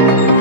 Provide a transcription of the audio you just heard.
thank you